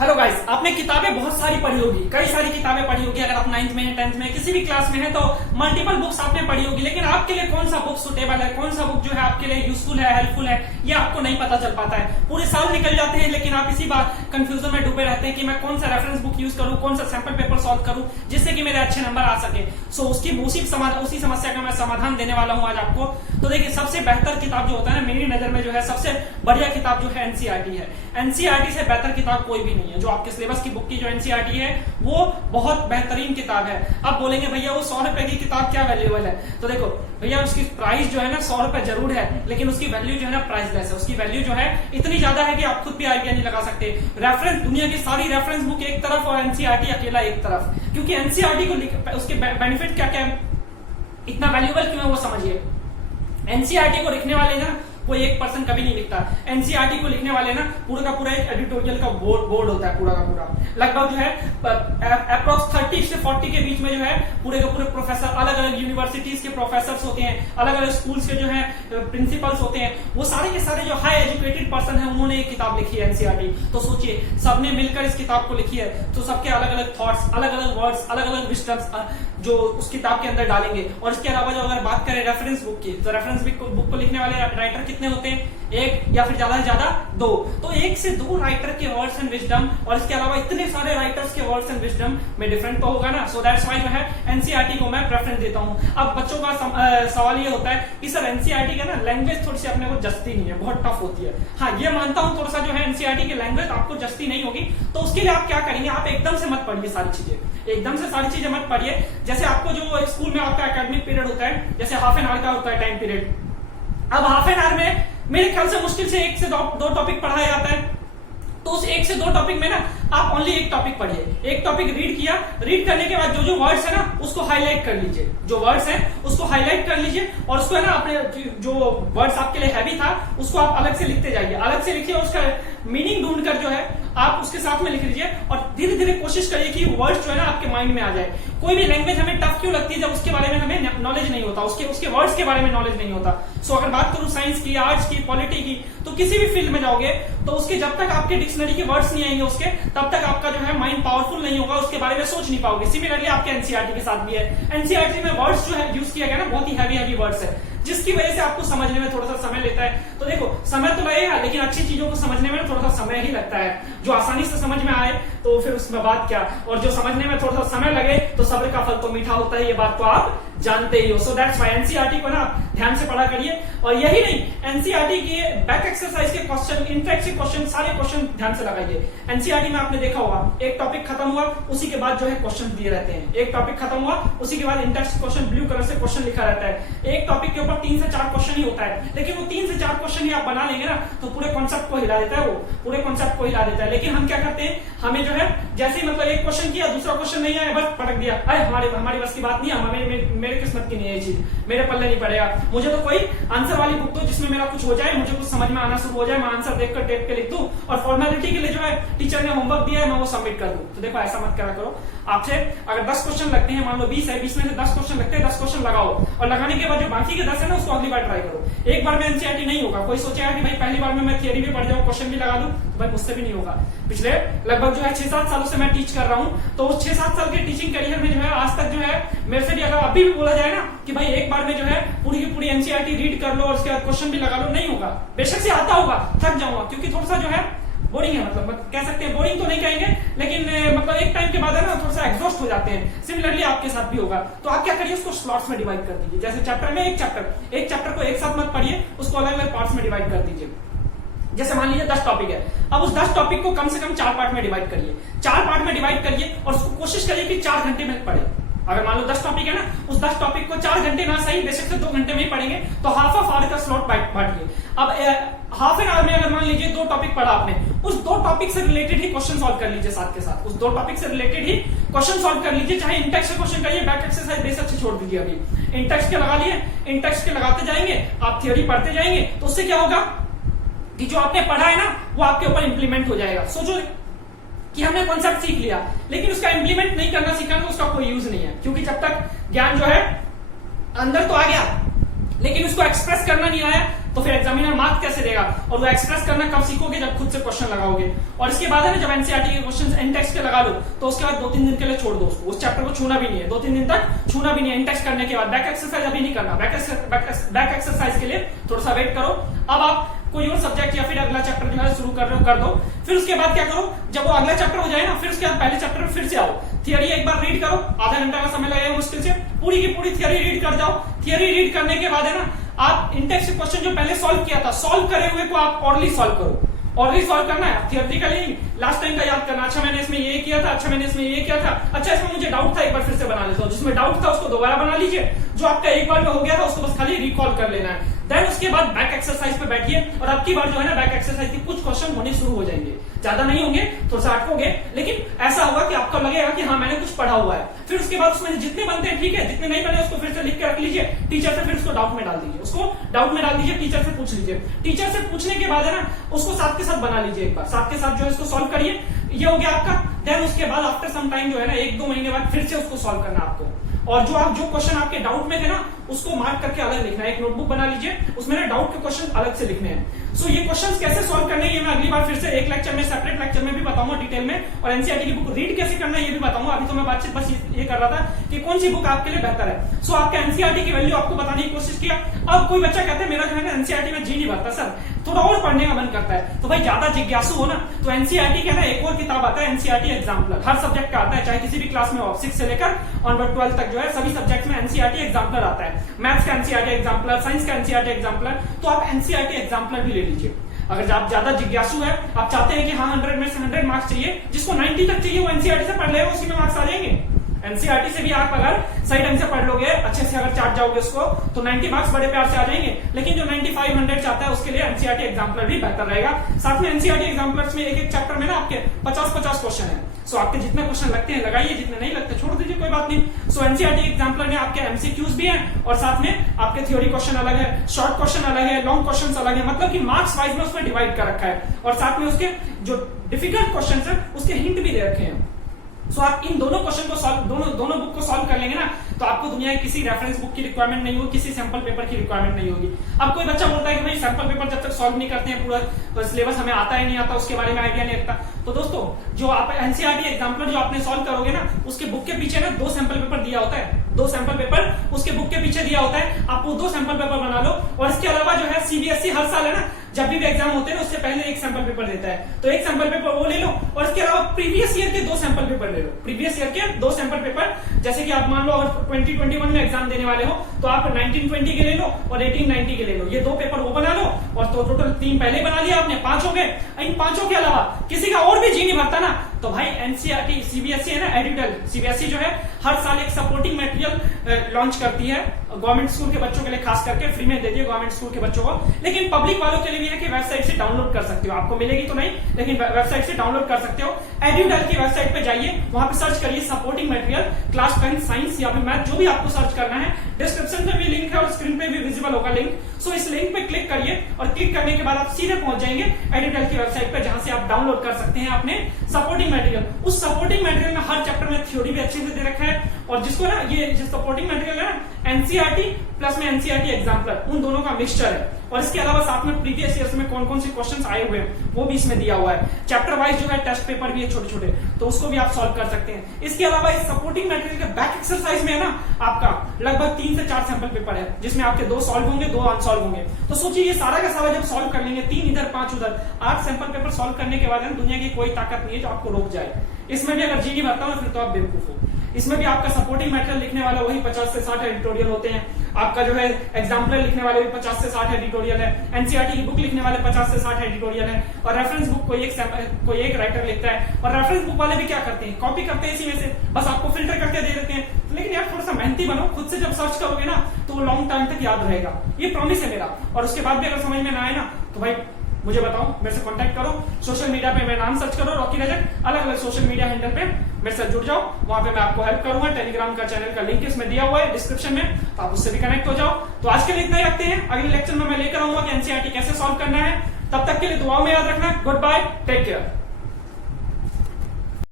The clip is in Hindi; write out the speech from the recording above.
हेलो गाइस, आपने किताबें बहुत सारी पढ़ी होगी, कई सारी किताबें पढ़ी होगी। अगर आप 9th में है, 10th में, किसी भी क्लास में है तो मल्टीपल बुक्स आपने पढ़ी होगी। लेकिन आपके लिए कौन सा बुक सुटेबल है, कौन सा बुक जो है आपके लिए यूजफुल है, हेल्पफुल है, ये आपको नहीं पता चल पाता है। पूरे साल निकल जाते हैं लेकिन आप इसी बात कंफ्यूजन में डूबे रहते हैं कि मैं कौन सा रेफरेंस बुक यूज करूं, कौन सा सैंपल पेपर सॉल्व करूं जिससे कि मेरे अच्छे नंबर आ सके। सो उसी समस्या का मैं समाधान देने वाला हूं आज आपको। तो देखिए, सबसे बेहतर किताब जो होता है ना, मेरी नजर में जो है सबसे बढ़िया किताब जो है एनसीईआरटी है। एनसीईआरटी से बेहतर किताब कोई भी नहीं है। जो आपके सिलेबस की बुक की जो एनसीईआरटी है वो बहुत बेहतरीन किताब है। अब बोलेंगे भैया वो 100 रुपए की किताब क्या वैल्यूएबल है, तो देखो भैया उसकी प्राइस जो है ना 100 रुपए जरूर है, लेकिन उसकी वैल्यू जो है ना प्राइसलेस है। उसकी वैल्यू जो है इतनी ज्यादा है कि आप खुद भी आइडिया नहीं लगा सकते। रेफरेंस, दुनिया की सारी रेफरेंस बुक एक तरफ और एनसीईआरटी अकेला एक तरफ, क्योंकि एनसीईआरटी को उसके बेनिफिट क्या क्या इतना वैल्यूएबल क्यों है वो समझिए। एनसीईआरटी को लिखने वाले ना कोई एक पर्सन कभी नहीं लिखता। एनसीईआरटी को लिखने वाले ना पूरा का पूरा एक एडिटोरियल का बोर्ड होता है, पूरा का पूरा लगभग जो है अप्रोक्स 30 से 40 के बीच में जो है पूरे के पूरे प्रोफेसर, अलग अलग यूनिवर्सिटीज के प्रोफेसर होते हैं, अलग अलग स्कूल्स के जो है प्रिंसिपल्स होते हैं, वो सारे के सारे जो हाई एजुकेटेड पर्सन है उन्होंने एक किताब लिखी है एनसीईआरटी। तो सोचिए सबने मिलकर इस किताब को लिखी है, तो सबके अलग अलग थॉट्स, अलग अलग वर्ड्स, अलग अलग विजडम्स जो उस किताब के अंदर डालेंगे। और इसके अलावा जो अगर बात करें रेफरेंस बुक की, तो रेफरेंस बुक को लिखने वाले राइटर कितने होते हैं, एक या फिर ज्यादा से ज्यादा दो। तो एक से दो राइटर के वर्ड्स एंड विजडम और इसके अलावा इतने सारे राइटर्स के वर्ड्स एंड विजडम में डिफरेंट तो होगा ना। सो दैट्स व्हाई जो है एनसीईआरटी को मैं प्रेफरेंस देता हूं। अब बच्चों का सवाल ये होता है कि सर एनसीईआरटी का ना लैंग्वेज थोड़ी सी अपने को जस्ती नहीं है, बहुत टफ होती है। हाँ, ये मानता हूं थोड़ा सा जो है एनसीईआरटी की लैंग्वेज आपको जस्ती नहीं होगी। तो उसके लिए आप क्या करेंगे, आप एकदम से मत पढ़िए सारी चीजें, एकदम से सारी चीजें मत पढ़िए। जैसे आपको जो स्कूल में आपका एकेडमिक पीरियड होता है, जैसे हाफ एन आवर का होता है टाइम पीरियड। अब हाफ एन आवर में मेरे ख्याल से मुश्किल से 1 से 2 टॉपिक पढ़ाया जाता है। तो उस 1 से 2 टॉपिक में ना आप ओनली एक टॉपिक पढ़िए। एक टॉपिक रीड किया, रीड करने के बाद जो वर्ड्स है ना उसको हाईलाइट कर लीजिए, जो वर्ड्स है उसको हाईलाइट कर लीजिए। और उसको है ना अपने जो वर्ड्स आपके लिए हैवी था उसको आप अलग से लिखते जाइए, अलग से लिखिए, उसका मीनिंग ढूंढकर जो है आप उसके साथ में लिख लीजिए। और धीरे धीरे कोशिश करिए कि वर्ड्स जो है ना आपके माइंड में आ जाए। कोई भी लैंग्वेज हमें टफ क्यों लगती है, जब उसके बारे में हमें नॉलेज नहीं होता, उसके वर्ड्स के बारे में नॉलेज नहीं होता। सो अगर बात करूं साइंस की, आर्ट्स की, पॉलिटी की, तो किसी भी फील्ड में जाओगे तो उसके जब तक आपके डिक्शनरी के वर्ड्स नहीं आएंगे उसके, तब तक आपका जो है माइंड पावरफुल नहीं होगा, उसके बारे में सोच नहीं पाओगे। सिमिलरली आपके एनसीईआरटी के साथ भी है। एनसीईआरटी में वर्ड्स जो है यूज किया गया ना बहुत ही हैवी वर्ड्स है, जिसकी वजह से आपको समझने में थोड़ा सा समय लेता है। तो देखो समय तो लगेगा, लेकिन अच्छी चीजों को समझने में थोड़ा सा समय ही लगता है। जो आसानी से समझ में आए तो फिर उसमें बात क्या, और जो समझने में थोड़ा सा समय लगे तो सब्र का फल तो मीठा होता है, ये बात तो आप जानते ही हो। सो दैट्स व्हाई एनसीईआरटी को ना ध्यान से पढ़ा करिए। और यही नहीं, एनसीईआरटी के बैक एक्सरसाइज के क्वेश्चन, इनफैक्ट के क्वेश्चन, सारे क्वेश्चन ध्यान से लगाइए। एनसीईआरटी में आपने देखा होगा एक टॉपिक खत्म हुआ उसी के बाद जो है क्वेश्चन दिए रहते हैं। एक टॉपिक खत्म हुआ उसी के बाद इंटेक्स्ट क्वेश्चन ब्लू कलर से क्वेश्चन लिखा रहता है। एक टॉपिक के ऊपर 3 से 4 क्वेश्चन ही होता है, लेकिन वो 3 से 4 क्वेश्चन ही आप बना लेंगे ना तो पूरे कॉन्सेप्ट को हिला देता है, वो पूरे कॉन्सेप्ट को हिला देता है। लेकिन हम क्या करते हैं, हमें जो है जैसे ही मतलब एक क्वेश्चन किया, दूसरा क्वेश्चन नहीं आया, बस पटक दिया, अरे हमारी बस की बात नहीं है, मेरे किस्मत की नहीं है ये चीज, मेरे पल्ले नहीं पड़ेगा। मुझे तो कोई आंसर वाली बुक दो जिसमें मेरा कुछ हो जाए, मुझे कुछ समझ में आना शुरू हो जाए, मैं आंसर देखकर टेप पे लिख दूं और फॉर्मेलिटी के लिए जो है टीचर ने होमवर्क दिया है मैं वो सबमिट कर दूं। तो देखो ऐसा मत करा करो। आपसे अगर 10 क्वेश्चन लगते हैं, मान लो 20 है, 20 में से 10 क्वेश्चन लगते हैं, 10 क्वेश्चन लगाओ और लगाने के बाद जो बाकी के 10 है ना उसको अगली बार ट्राई करो। एक बार में एनसीईआरटी नहीं होगा। कोई सोचेगा कि भाई पहली बार में मैं थियरी भी पढ़ जाऊं, क्वेश्चन भी लगा दूं, तो भाई मुझसे भी नहीं होगा। पिछले लगभग जो है 6-7 सालों से मैं टीच कर रहा हूं, तो उस 6-7 साल के टीचिंग करियर में जो है आज तक जो है मेरे से भी अगर अभी भी बोला जाए ना कि भाई एक बार में जो है पूरी की पूरी एनसीईआरटी रीड कर लो और उसके बाद क्वेश्चन भी लगा लो, नहीं होगा। बेशक से आता होगा, थक जाऊंगा, क्योंकि थोड़ा सा जो है बोरिंग है, मतलब कह सकते हैं, बोरिंग तो नहीं कहेंगे लेकिन मतलब एक टाइम के बाद है ना थोड़ा सा एग्जॉस्ट हो जाते हैं। सिमिलरली आपके साथ भी होगा। तो आप क्या करिए, उसको स्लॉट्स में डिवाइड कर दीजिए। जैसे चैप्टर में एक चैप्टर को एक साथ मत पढ़िए, उसको अलग अलग पार्ट्स में डिवाइड कर दीजिए। जैसे मान लीजिए 10 टॉपिक है, अब उस 10 टॉपिक को कम से कम 4 पार्ट में डिवाइड करिए। 4 पार्ट में डिवाइड करिए और उसको कोशिश करिए कि 4 घंटे में पढ़े। अगर मान लो 10 टॉपिक है ना, उस 10 टॉपिक को 4 घंटे ना सही, बेशक से 2 घंटे में ही पढ़ेंगे, तो हाफ ऑफ आवर का स्लॉट बांटिए। अब हाफ एन आवर में अगर मान लीजिए 2 टॉपिक पढ़ा आपने, उस 2 टॉपिक से रिलेटेड ही क्वेश्चन सॉल्व कर लीजिए साथ के साथ। उस 2 टॉपिक से रिलेटेड ही क्वेश्चन सॉल्व कर लीजिए, चाहे इंटेक्स्ट से क्वेश्चन करिए, बैक एक्सरसाइज बेशक से छोड़ दीजिए। अभी इंटेक्स्ट के लगा लिए, इंटेक्स्ट के लगाते जाएंगे, आप थियोरी पढ़ते जाएंगे, तो उससे क्या होगा कि जो आपने पढ़ा है ना वो आपके ऊपर इंप्लीमेंट हो जाएगा। सोचो कि हमने कॉन्सेप्ट सीख लिया लेकिन उसका इंप्लीमेंट नहीं करना सीखा तो उसका कोई यूज नहीं है, क्योंकि जब तक ज्ञान जो है अंदर तो आ गया लेकिन उसको एक्सप्रेस करना नहीं आया, तो फिर एग्जामिनर मार्क कैसे देगा, और वो एक्सप्रेस करना कब सीखोगे, जब खुद से क्वेश्चन लगाओगे। और इसके बाद है ना, जब एनसीईआरटी के क्वेश्चन इंटेक्स के लगा लो, तो उसके बाद 2-3 दिन के लिए छोड़ दो उसको, उस चैप्टर को छूना भी नहीं है, 2-3 दिन तक छूना भी नहीं है। इंटेक्स करने के बाद बैक एक्सरसाइज अभी नहीं करना, बैक एक्सरसाइज के लिए थोड़ा सा वेट करो। अब आप कोई और सब्जेक्ट या फिर अगला चैप्टर जो है शुरू कर रहे हो कर दो। फिर उसके बाद क्या करो, जब वो अगला चैप्टर हो जाए ना, फिर उसके बाद पहले चैप्टर में फिर से आओ, थियरी एक बार रीड करो, आधा घंटा का समय लगेगा मुश्किल से, पूरी की पूरी थियरी रीड कर जाओ। थियरी रीड करने के बाद है ना, आप इंटेक्स के क्वेश्चन जो पहले सॉल्व किया था, सॉल्व करे हुए को आप ऑरली सॉल्व करो। ऑलरेडी सॉल्व करना है, थियोरेटिकली लास्ट टाइम का याद करना, अच्छा मैंने इसमें ये किया था, अच्छा मैंने इसमें ये किया था, अच्छा इसमें मुझे डाउट था, एक बार फिर से बना लेता हूं, जिसमें डाउट था उसको दोबारा बना लीजिए, जो आपका एक बार में हो गया था उसको बस खाली रिकॉल कर लेना है। देन उसके बाद बैक एक्सरसाइज पे बैठिए, और अब की बार जो है ना, बैक एक्सरसाइज के कुछ क्वेश्चन होने शुरू हो जाएंगे, ज्यादा नहीं होंगे, थोड़ा सा अटकोगे, लेकिन ऐसा होगा कि आपको लगेगा कि हाँ मैंने कुछ पढ़ा हुआ है। फिर उसके बाद उसमें जितने बनते हैं ठीक है, जितने नहीं बने उसको फिर से लिख के रख लीजिए, टीचर से फिर उसको डाउट में डाल दीजिए, उसको डाउट में डाल दीजिए, टीचर से पूछ लीजिए। टीचर से पूछने के बाद है ना, उसको साथ के साथ बना लीजिए, एक बार साथ के साथ जो है इसको सॉल्व करिए, ये हो गया आपका। देन उसके बाद आफ्टर सम टाइम जो है ना, 1-2 महीने बाद फिर से उसको सॉल्व करना आपको, और जो क्वेश्चन आपके डाउट में थे ना, उसको मार्क करके अलग लिखना है, एक नोटबुक बना लीजिए, उसमें ना डाउट के क्वेश्चन अलग से लिखने हैं। सो ये क्वेश्चंस कैसे सॉल्व करने हैं, ये मैं अगली बार फिर से एक लेक्चर में, सेपरेट लेक्चर में भी बताऊंगा डिटेल में, और एनसीईआरटी की बुक रीड कैसे करना है ये भी बताऊंगा। अभी तो मैं बातचीत बस ये कर रहा था कि कौन सी बुक आपके लिए बेहतर है। सो आपके एनसीईआरटी की वैल्यू आपको बताने की कोशिश किया। अब कोई बच्चा कहता है मेरा जो है ना एनसीईआरटी में जी नहीं भरता सर, थोड़ा और पढ़ने का मन करता है, तो भाई ज्यादा जिज्ञासु हो ना, तो एनसीईआरटी का ना एक और किताब आता है, एनसीईआरटी एग्जाम्पलर, हर सब्जेक्ट का आता है, चाहे किसी भी क्लास में हो, 6 से लेकर ऑनवर्ड 12 तक जो है सभी सब्जेक्ट में एनसीईआरटी एग्जाम्पलर आता है। मैथ्स का एनसीईआरटी एग्जाम्पलर, साइंस का एनसीईआरटी एग्जाम्पलर, तो आप एनसीईआरटी एग्जाम्पलर भी ले लीजिए। अगर आप ज्यादा जिज्ञासु है, आप चाहते हैं कि हाँ 100 में से 100 मार्क्स चाहिए, जिसको 90 तक चाहिए वो एनसीईआरटी से पढ़ लेगा, उसी में मार्क्स आ जाएंगे। एनसीईआरटी से भी आप अगर सही ढंग से पढ़ लोगे, अच्छे से अगर चाट जाओगे उसको, तो 90 मार्क्स बड़े प्यार से आ जाएंगे। लेकिन जो 95, 100 चाहता है उसके लिए एनसीईआरटी एग्जाम्पलर भी बेहतर रहेगा। साथ में एनसीईआरटी एग्जाम्पलर्स में एक चैप्टर में ना आपके 50-50 क्वेश्चन है। सो आपके जितने क्वेश्चन लगते हैं लगाइए, जितने नहीं लगते छोड़ दीजिए, कोई बात नहीं। सो एनसीईआरटी एग्जाम्पलर में आपके एमसीक्यूज भी हैं, और साथ में आपके थ्योरी क्वेश्चन अलग है, शॉर्ट क्वेश्चन अलग है, लॉन्ग क्वेश्चन अलग है, मतलब कि मार्क्स वाइज में उसमें डिवाइड कर रखा है, और साथ में उसके जो डिफिकल्ट क्वेश्चन है उसके हिंट भी दे रखे हैं। सो आप इन दोनों क्वेश्चन को सॉल्व, दोनों बुक को सॉल्व कर लेंगे ना, तो आपको दुनिया की किसी रेफरेंस बुक की रिक्वायरमेंट नहीं होगी, किसी सैंपल पेपर की रिक्वायरमेंट नहीं होगी। अब कोई बच्चा बोलता है कि भाई सैंपल पेपर जब तक सॉल्व नहीं करते हैं, पूरा सिलेबस हमें आता ही नहीं आता, उसके बारे में आइडिया नहीं रखता, तो दोस्तों जो आप एनसीईआरटी एग्जाम्पलर जो आपने सॉल्व करोगे ना, उसके बुक के पीछे ना 2 सैंपल पेपर दिया होता है, 2 सैंपल पेपर उसके बुक के पीछे दिया होता है, आप वो 2 सैंपल पेपर बना लो। और इसके अलावा जो है सीबीएसई हर साल है ना, जब भी एग्जाम होते हैं ना, उससे पहले एक सैंपल पेपर देता है, तो एक सैंपल पेपर वो ले लो, और इसके अलावा प्रीवियस ईयर के 2 सैंपल पेपर ले लो, प्रीवियस ईयर के 2 सैंपल पेपर। जैसे कि आप मान लो अगर 2021 में एग्जाम देने वाले हो, तो आप 1920 के ले लो और 1890 के ले लो, ये 2 पेपर वो बना लो, और तो टोटल 3 पहले बना लिया आपने, 5 हो गए। इन 5 के अलावा किसी का और भी जी नहीं भरता ना, तो भाई एनसीईआरटी सीबीएसई है ना, एडिटल सीबीएसई जो है हर साल एक सपोर्टिंग मटेरियल लॉन्च करती है गवर्नमेंट स्कूल के बच्चों के लिए, खास करके फ्री में देती है गवर्नमेंट स्कूल के बच्चों को, लेकिन पब्लिक वालों के लिए भी है कि वेबसाइट से डाउनलोड कर सकते हो, आपको मिलेगी तो नहीं, लेकिन वेबसाइट से डाउनलोड कर सकते हो। एडिटल की वेबसाइट पे जाइए, वहां पे सर्च करिए सपोर्टिंग मटेरियल क्लास 10 साइंस या फिर मैथ, जो भी आपको सर्च करना है, डिस्क्रिप्शन में भी लिंक है और स्क्रीन पे भी विजिबल होगा लिंक। सो इस लिंक पे क्लिक करिए, और क्लिक करने के बाद आप सीधे पहुंच जाएंगे एडिटल की वेबसाइट पे, जहां से आप डाउनलोड कर सकते हैं अपने सपोर्टिंग मटेरियल। उस सपोर्टिंग मटेरियल में हर चैप्टर में थ्योरी भी अच्छे से दे रखा है, और जिसको ना ये जो सपोर्टिंग मटेरियल है ना, एनसीईआरटी प्लस में एनसीईआरटी एग्जाम्पलर, उन दोनों का मिक्सचर है। और इसके अलावा साथ में प्रीवियस ईयर्स में कौन कौन से क्वेश्चंस आए हुए हैं वो भी इसमें दिया हुआ है। चैप्टर वाइज जो है टेस्ट पेपर भी है छोटे छोटे, तो उसको भी आप सॉल्व कर सकते हैं। इसके अलावा इस सपोर्टिंग मटेरियल के बैक एक्सरसाइज में है ना, आपका लगभग 3 से 4 सैंपल पेपर है, जिसमें आपके 2 सॉल्व होंगे, 2 अनसॉल्व होंगे। तो सोचिए ये सारा का सारा जब सॉल्व कर लेंगे, 3 इधर 5 उधर, 8 सैंपल पेपर सॉल्व करने के बाद दुनिया की कोई ताकत नहीं है जो आपको रोक जाए। इसमें भी अगर जी नहीं भरता हो फिर तो आप बेवकूफ हो। इसमें भी आपका सपोर्टिंग मटेरियल लिखने वाला वही 50 से 60 एडिटोरियल होते हैं, आपका जो है एग्जाम्पलर लिखने वाले भी 50 से 60 एडिटोरियल है, एनसीईआरटी की बुक लिखने वाले 50 से 60 एडिटोरियल है, और रेफरेंस बुक कोई एक राइटर लिखता है, और रेफरेंस बुक वाले भी क्या करते हैं, कॉपी करते हैं इसी में से, बस आपको फिल्टर करके दे देते हैं। लेकिन यार थोड़ा सा मेहनती बनो, खुद से जब सर्च करोगे ना तो वो लॉन्ग टाइम तक याद रहेगा, ये प्रॉमिस है मेरा। और उसके बाद भी अगर समझ में ना आए ना, तो भाई मुझे बताओ, मेरे से कांटेक्ट करो, सोशल मीडिया पे मेरा नाम सर्च करो रॉकी रजक, अलग अलग सोशल मीडिया हैंडल पे मेरे साथ जुड़ जाओ, वहां पे मैं आपको हेल्प करूंगा। टेलीग्राम का चैनल का लिंक इसमें दिया हुआ है डिस्क्रिप्शन में, तो आप उससे भी कनेक्ट हो जाओ। तो आज के लिए इतना ही रखते हैं, अगले लेक्चर में मैं लेकर आऊंगा कि एनसीईआरटी कैसे सॉल्व करना है। तब तक के लिए दुआओं में याद रखना। Good bye, take care.